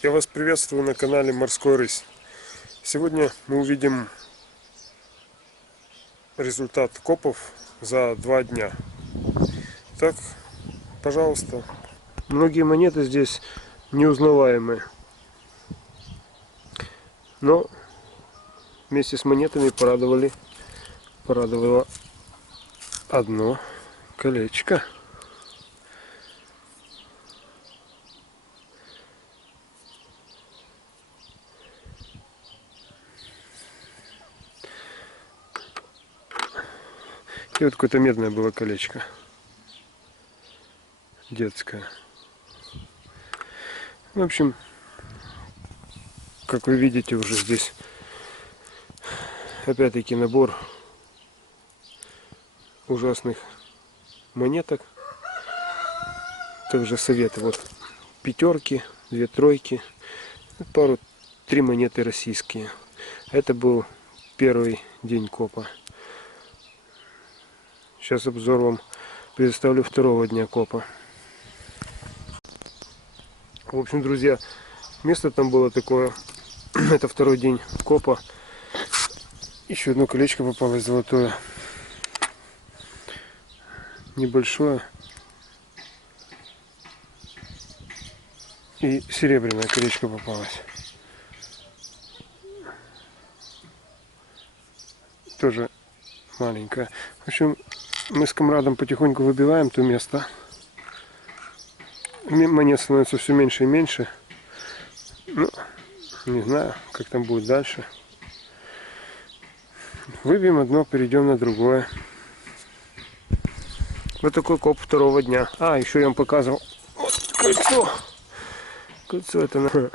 Я вас приветствую на канале Морской Рысь. Сегодня мы увидим результат копов за два дня. Так, пожалуйста. Многие монеты здесь неузнаваемые. Но вместе с монетами порадовали, порадовало одно колечко. И вот какое-то медное было колечко. Детское. В общем, как вы видите уже здесь опять-таки набор ужасных монеток. Также советы. Вот пятерки, две тройки, пару, три монеты российские. Это был первый день копа. Сейчас обзор вам предоставлю второго дня копа. В общем, друзья, место там было такое. Это второй день копа. Еще одно колечко попалось золотое. Небольшое. И серебряное колечко попалось. Тоже маленькое. В общем, мы с комрадом потихоньку выбиваем то место. Монет становится все меньше и меньше. Ну, не знаю, как там будет дальше. Выбьем одно, перейдем на другое. Вот такой коп второго дня. А, еще я вам показывал. Вот кольцо. Кольцо это на...